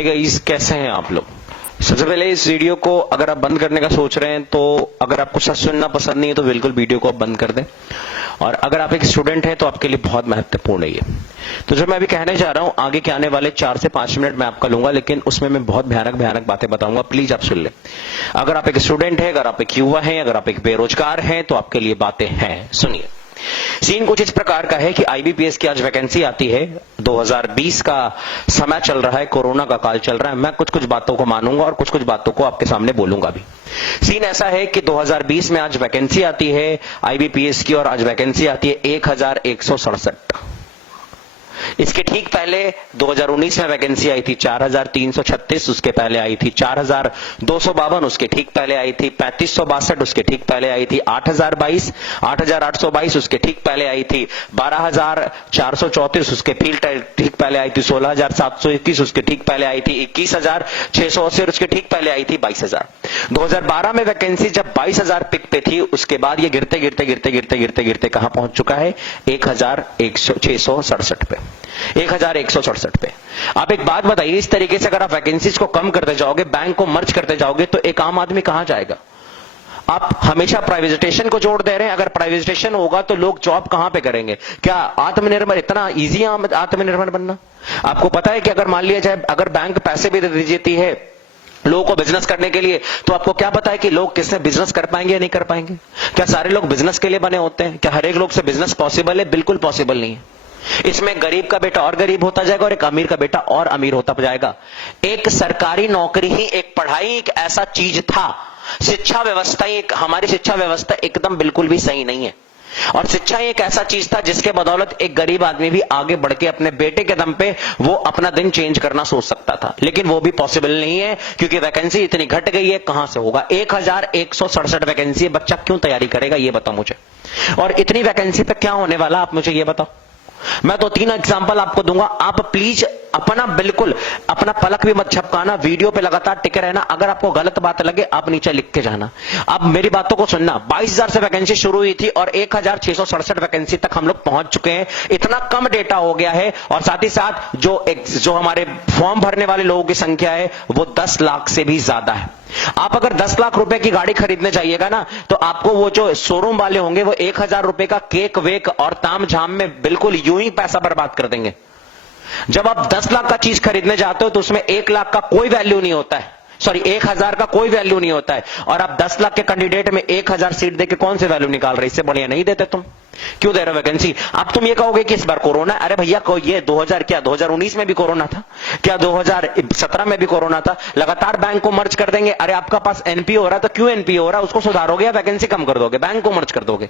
Hey guys, कैसे हैं आप लोग। सबसे पहले इस वीडियो को अगर आप बंद करने का सोच रहे हैं तो अगर आपको सच सुनना पसंद नहीं है तो बिल्कुल वीडियो को आप बंद कर दें। और अगर आप एक स्टूडेंट हैं तो आपके लिए बहुत महत्वपूर्ण है ये। तो जो मैं अभी कहने जा रहा हूं, आगे के आने वाले 4 से 5 मिनट मैं आपका लूंगा, लेकिन उसमें मैं बहुत भयानक बातें बताऊंगा। प्लीज आप सुन लें। अगर आप एक स्टूडेंट हैं, अगर आप एक युवा हैं, अगर आप एक बेरोजगार हैं तो आपके लिए बातें हैं। सुनिए। सीन कुछ इस प्रकार का है कि आईबीपीएस की आज वैकेंसी आती है। 2020 का समय चल रहा है, कोरोना का काल चल रहा है। मैं कुछ बातों को मानूंगा और कुछ बातों को आपके सामने बोलूंगा भी। सीन ऐसा है कि 2020 में आज वैकेंसी आती है आईबीपीएस की, और आज वैकेंसी आती है 1167। इसके ठीक पहले 2019 में वैकेंसी आई थी 4336, उसके पहले आई थी 4252, उसके ठीक पहले आई थी 3562, उसके ठीक पहले आई थी 8022, 8822, उसके ठीक पहले आई थी 12434, उसके ठीक पहले आई थी 16721, उसके ठीक पहले आई थी 21680, उसके ठीक पहले आई थी 22000। 2012 में वैकेंसी जब 22000 पिक पे थी, उसके बाद ये गिरते कहां पहुंच चुका है? 1667 पे, 1167 पे। आप एक बात बताइए, इस तरीके से अगर आप वैकेंसीज को कम करते जाओगे, बैंक को मर्ज करते जाओगे, तो एक आम आदमी कहां जाएगा? आप हमेशा प्राइवेटाइजेशन को जोड़ दे रहे हैं। अगर प्राइवेटाइजेशन होगा तो लोग जॉब कहां पे करेंगे? क्या आत्मनिर्भर इतना इजी है आत्मनिर्भर बनना? आपको पता है कि अगर मान लिया जाए, अगर बैंक पैसे भी दे देती है लोगों को बिजनेस करने के लिए, तो आपको क्या पता है कि लोग किससे बिजनेस कर पाएंगे या नहीं कर पाएंगे? क्या सारे लोग बिजनेस के लिए बने होते हैं? क्या हर एक लोग से बिजनेस पॉसिबल है? बिल्कुल पॉसिबल नहीं है। इसमें गरीब का बेटा और गरीब होता जाएगा और एक अमीर का बेटा और अमीर होता जाएगा। एक सरकारी नौकरी ही, एक पढ़ाई एक ऐसा चीज था। शिक्षा व्यवस्था ही हमारी शिक्षा व्यवस्था एकदम बिल्कुल भी सही नहीं है। और शिक्षा एक ऐसा चीज था जिसके बदौलत एक गरीब आदमी भी आगे बढ़ के अपने बेटे के दम पे वो अपना दिन चेंज करना सोच सकता था, लेकिन वो भी पॉसिबल नहीं है क्योंकि वैकेंसी इतनी घट गई है। कहां से होगा? 1167 वैकेंसी है। बच्चा क्यों तैयारी करेगा ये बताओ मुझे। और इतनी वैकेंसी पे क्या होने वाला आप मुझे ये बताओ। मैं तो 3 एग्जांपल आपको दूंगा। आप प्लीज बिल्कुल अपना पलक भी मत झपकाना, वीडियो पे लगातार टिके रहना। अगर आपको गलत बात लगे आप नीचे लिख के जाना। अब मेरी बातों को सुनना। 22000 से वैकेंसी शुरू हुई थी और 1667 वैकेंसी तक हम लोग पहुंच चुके हैं। इतना कम डेटा हो गया है। और साथ ही साथ जो हमारे फॉर्म भरने वाले लोगों की संख्या है वो 10 लाख से भी ज्यादा है। आप अगर 10 लाख रुपए की गाड़ी खरीदने जाइएगा ना, तो आपको वो जो शोरूम वाले होंगे वो 1000 रुपए का केक वेक और ताम झाम में बिल्कुल यूं ही पैसा बर्बाद कर देंगे। जब आप 10 लाख का चीज खरीदने जाते हो तो उसमें 1 लाख का कोई वैल्यू नहीं होता है। सॉरी, 1000 का कोई वैल्यू नहीं होता है। और आप 10 लाख के कैंडिडेट में 1000 सीट देके कौन से वैल्यू निकाल रहे? इससे बढ़िया नहीं देते तुम। क्यों दे रहे हो वैकेंसी? अब तुम ये कहोगे कि इस बार कोरोना। अरे भैया, ये 2019 में भी कोरोना था क्या? 2017 में भी कोरोना था। लगातार बैंक को मर्ज कर देंगे। अरे आपका पास एनपीओ हो रहा है तो क्यों एनपीओ हो रहा है उसको सुधारोगे या वैकेंसी कम कर दोगे? बैंक को मर्ज कर दोगे।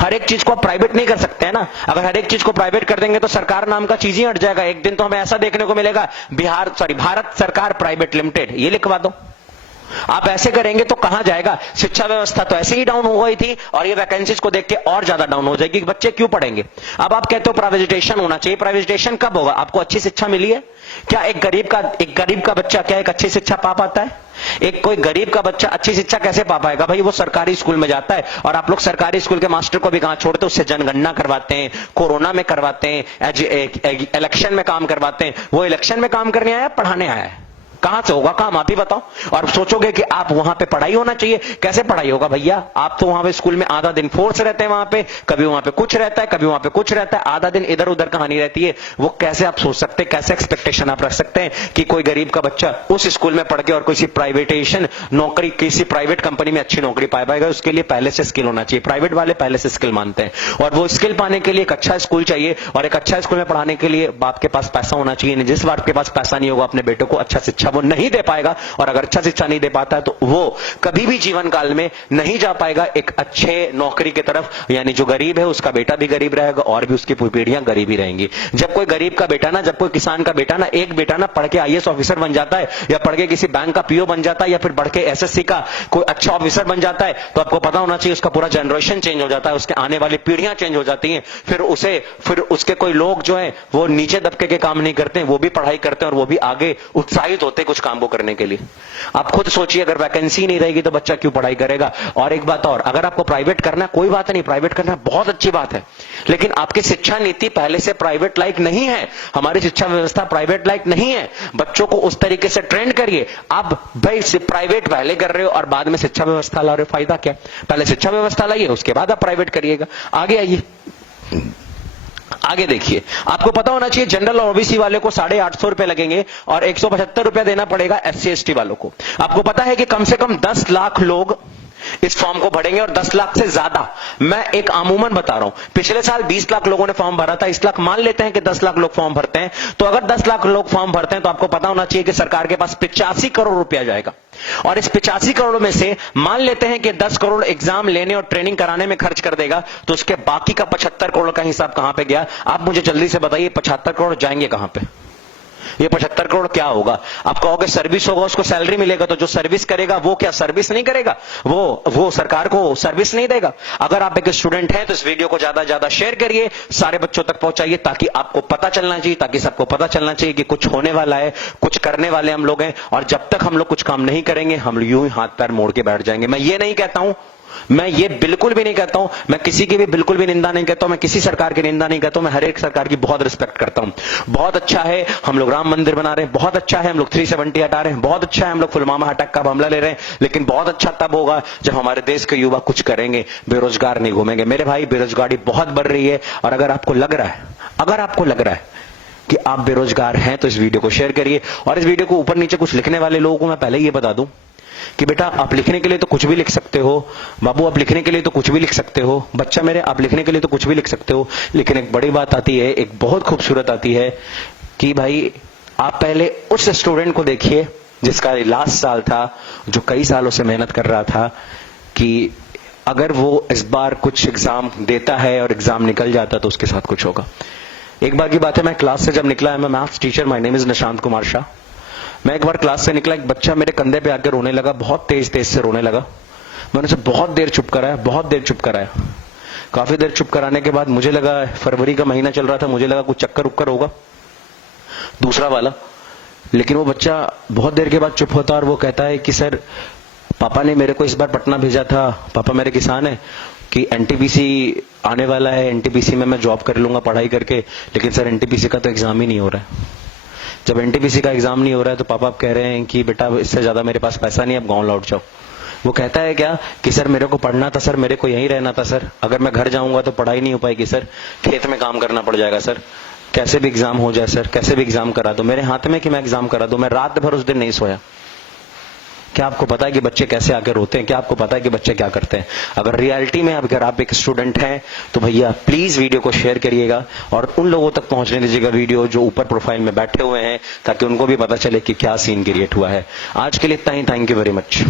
हर एक चीज को प्राइवेट नहीं कर सकते है ना। अगर हर एक चीज को प्राइवेट कर देंगे तो सरकार नाम का चीज ही हट जाएगा। एक दिन तो हमें ऐसा देखने को मिलेगा, भारत सरकार प्राइवेट लिमिटेड, ये लिखवा दो। आप ऐसे करेंगे तो कहां जाएगा? शिक्षा व्यवस्था तो ऐसे ही डाउन हो गई थी और ये वैकेंसीज को देख के और ज्यादा डाउन हो जाएगी। बच्चे क्यों पढ़ेंगे? अब आप कहते हो प्राइवेटाइजेशन होना चाहिए। प्राइवेटाइजेशन कब होगा? आपको अच्छी शिक्षा मिली है क्या? एक गरीब का बच्चा क्या एक अच्छी शिक्षा पा पाता है? कोई गरीब का बच्चा अच्छी शिक्षा कैसे पा पाएगा? भाई वो सरकारी स्कूल में जाता है और आप लोग सरकारी स्कूल के मास्टर को भी कहां छोड़ते? उससे जनगणना करवाते हैं, कोरोना में करवाते हैं, इलेक्शन में काम करवाते हैं। वो इलेक्शन में काम करने आया, पढ़ाने आया है? कहां से होगा काम? आप ही बताओ। और सोचोगे कि आप वहां पे पढ़ाई होना चाहिए। कैसे पढ़ाई होगा भैया? आप तो वहां पे स्कूल में आधा दिन फोर्स रहते हैं, वहां पे कभी वहां पे कुछ रहता है, कभी वहां पे कुछ रहता है, आधा दिन इधर उधर कहानी रहती है। वो कैसे आप सोच सकते हैं? कैसे एक्सपेक्टेशन आप रख सकते हैं कि कोई गरीब का बच्चा उस स्कूल में पढ़ के और किसी प्राइवेटाइजेशन नौकरी, किसी प्राइवेट कंपनी में अच्छी नौकरी पा पाएगा? उसके लिए पहले से स्किल होना चाहिए। प्राइवेट वाले पहले से स्किल मानते हैं और वो स्किल पाने के लिए एक अच्छा स्कूल चाहिए। और एक अच्छा स्कूल में पढ़ाने के लिए बाप के पास पैसा होना चाहिए। जिस बाप के पास पैसा नहीं होगा अपने बेटों को अच्छा शिक्षा वो नहीं दे पाएगा। और अगर अच्छा शिक्षा नहीं दे पाता है तो वो कभी भी जीवन काल में नहीं जा पाएगा एक अच्छे नौकरी की तरफ। यानी जो गरीब है उसका बेटा भी गरीब रहेगा और भी उसकी पीढ़ियां गरीब ही रहेंगी। जब कोई गरीब का बेटा ना, जब कोई किसान का बेटा ना, एक बेटा ना पढ़ के आईएएस ऑफिसर बन जाता है या पढ़ के किसी बैंक का पीओ बन जाता है या फिर बढ़ के एसएससी का कोई अच्छा ऑफिसर बन जाता है, तो आपको पता होना चाहिए उसका पूरा जनरेशन चेंज हो जाता है, उसके आने वाली पीढ़ियां चेंज हो जाती हैं। फिर उसके कोई लोग जो है वो नीचे दबके के काम नहीं करते हैं, वो भी पढ़ाई करते हैं और वो भी आगे उत्साहित होते हैं होते कुछ काम को करने के लिए। आप खुद सोचिए, अगर वैकेंसी नहीं रहेगी तो बच्चा क्यों पढ़ाई करेगा। और एक बात और, अगर आपको प्राइवेट करना है कोई बात नहीं, प्राइवेट करना बहुत अच्छी बात है, लेकिन आपकी शिक्षा नीति पहले से प्राइवेट लाइक नहीं है। हमारी शिक्षा व्यवस्था प्राइवेट लाइक नहीं है। बच्चों को उस तरीके से ट्रेंड करिए। आप भाई प्राइवेट पहले कर रहे हो और बाद में शिक्षा व्यवस्था ला रहे हो, फायदा क्या? पहले शिक्षा व्यवस्था लाइए, उसके बाद आप प्राइवेट करिएगा। आगे आइए, आगे देखिए, आपको पता होना चाहिए जनरल और ओबीसी वाले को 850 रुपए लगेंगे और 175 रुपया देना पड़ेगा एससी एसटी वालों को। आपको पता है कि कम से कम 10 लाख लोग इस फॉर्म को भरेंगे और 10 लाख से ज्यादा। मैं एक आमूमन बता रहा हूं, पिछले साल 20 लाख लोगों ने फॉर्म भरा था, इस लाख मान लेते हैं कि 10 लाख लोग फॉर्म भरते हैं, तो अगर 10 लाख लोग फॉर्म भरते हैं तो आपको पता होना चाहिए कि सरकार के पास 85 करोड़ रुपया जाएगा। और इस 85 करोड़ में से मान लेते हैं कि 10 करोड़ एग्जाम लेने और ट्रेनिंग कराने में खर्च कर देगा, तो उसके बाकी का 75 करोड़ का हिसाब कहां पे गया? आप मुझे जल्दी से बताइए, 75 करोड़ जाएंगे कहां पे? ये 75 करोड़ क्या होगा? आप कहोगे सर्विस होगा, उसको सैलरी मिलेगा, तो जो सर्विस करेगा वो क्या सर्विस नहीं करेगा? वो सरकार को सर्विस नहीं देगा। अगर आप एक स्टूडेंट हैं तो इस वीडियो को ज्यादा ज्यादा शेयर करिए, सारे बच्चों तक पहुंचाइए, ताकि आपको पता चलना चाहिए, ताकि सबको पता चलना चाहिए कि कुछ होने वाला है, कुछ करने वाले हम लोग हैं। और जब तक हम लोग कुछ काम नहीं करेंगे, हम यूं ही हाथ पैर मोड़ के बैठ जाएंगे। मैं ये नहीं कहता हूं, मैं ये बिल्कुल भी नहीं कहता हूं, मैं किसी की भी बिल्कुल भी निंदा नहीं करता हूं, मैं किसी सरकार की निंदा नहीं करता हूं, मैं हर एक सरकार की बहुत रिस्पेक्ट करता हूं। बहुत अच्छा है हम लोग राम मंदिर बना रहे हैं, बहुत अच्छा है हम लोग 370 हटा रहे हैं, बहुत अच्छा है हम लोग पुलवामा अटैक का हमला ले रहे हैं, लेकिन बहुत अच्छा तब होगा जब हमारे देश के युवा कुछ करेंगे, बेरोजगार नहीं घूमेंगे। मेरे भाई, बेरोजगारी बहुत बढ़ रही है, और अगर आपको लग रहा है कि आप बेरोजगार हैं तो इस वीडियो को शेयर करिए। और इस वीडियो को ऊपर नीचे कुछ लिखने वाले लोगों को मैं पहले ये बता दूं कि बेटा, आप लिखने के लिए तो कुछ भी लिख सकते हो, बाबू आप लिखने के लिए तो कुछ भी लिख सकते हो, बच्चा मेरे आप लिखने के लिए तो कुछ भी लिख सकते हो, लेकिन एक बड़ी बात आती है, एक बहुत खूबसूरत आती है कि भाई आप पहले उस स्टूडेंट को देखिए जिसका लास्ट साल था, जो कई सालों से मेहनत कर रहा था, कि अगर वो इस बार कुछ एग्जाम देता है और एग्जाम निकल जाता तो उसके साथ कुछ होगा। एक बार की बात है, मैं क्लास से जब निकला है, मैं maths teacher, my name is Nishant Kumar Shah. मैं एक बार क्लास से निकला, एक बच्चा मेरे कंधे पे आकर रोने लगा, बहुत तेज तेज से रोने लगा। मैंने उसे बहुत देर चुप कराया। काफी देर चुप कराने के बाद मुझे लगा, फरवरी का महीना चल रहा था, मुझे लगा कुछ चक्कर उक्कर होगा, दूसरा वाला। लेकिन वो बच्चा बहुत देर के बाद चुप होता और वो कहता है कि सर, पापा ने मेरे को इस बार पटना भेजा था, पापा मेरे किसान है, कि एनटीपीसी आने वाला है, एनटीपीसी में मैं जॉब कर लूंगा पढ़ाई करके, लेकिन सर एनटीपीसी का तो एग्जाम ही नहीं हो रहा है। जब एनटीपीसी का एग्जाम नहीं हो रहा है तो पापा आप कह रहे हैं कि बेटा इससे ज्यादा मेरे पास पैसा नहीं है, अब गांव लौट जाओ। वो कहता है क्या कि सर मेरे को पढ़ना था सर, मेरे को यहीं रहना था सर, अगर मैं घर जाऊंगा तो पढ़ाई नहीं हो पाएगी सर, खेत में काम करना पड़ जाएगा सर, कैसे भी एग्जाम हो जाए सर, कैसे भी एग्जाम करा दो, मेरे हाथ में कि मैं एग्जाम करा दूं। मैं रात भर उस दिन नहीं सोया। क्या आपको पता है कि बच्चे कैसे आके रोते हैं? क्या आपको पता है कि बच्चे क्या करते हैं? अगर रियलिटी में अगर आप एक स्टूडेंट हैं तो भैया प्लीज वीडियो को शेयर करिएगा और उन लोगों तक पहुंचने दीजिएगा वीडियो जो ऊपर प्रोफाइल में बैठे हुए हैं, ताकि उनको भी पता चले कि क्या सीन क्रिएट हुआ है। आज के लिए इतना ही, थैंक यू वेरी मच।